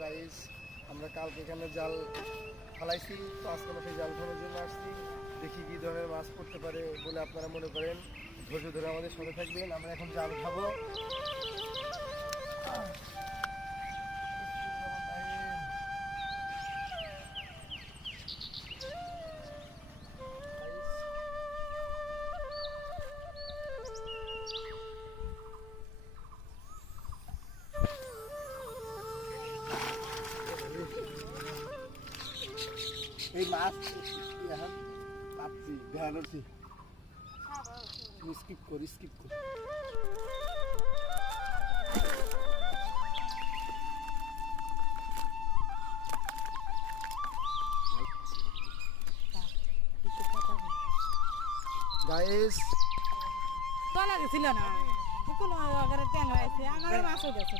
Guys, আমরা কালকে এখানে জাল ফালাইছি, তো আজকে আমরা সেই জাল ধরার জন্য আসছি। দেখি কী ধরনের মাছ পড়তে পারে বলে আপনারা মনে করেন। ধৈর্য ধরে আমাদের সাথে থাকবেন। আমরা এখন জাল খাবো। এই মাছ এখন পাচ্ছি ধ্যান হচ্ছি। স্কিপ করি গাইস, তলা গেছিল না ট্যাং হয়েছে আমার মাছও গেছে।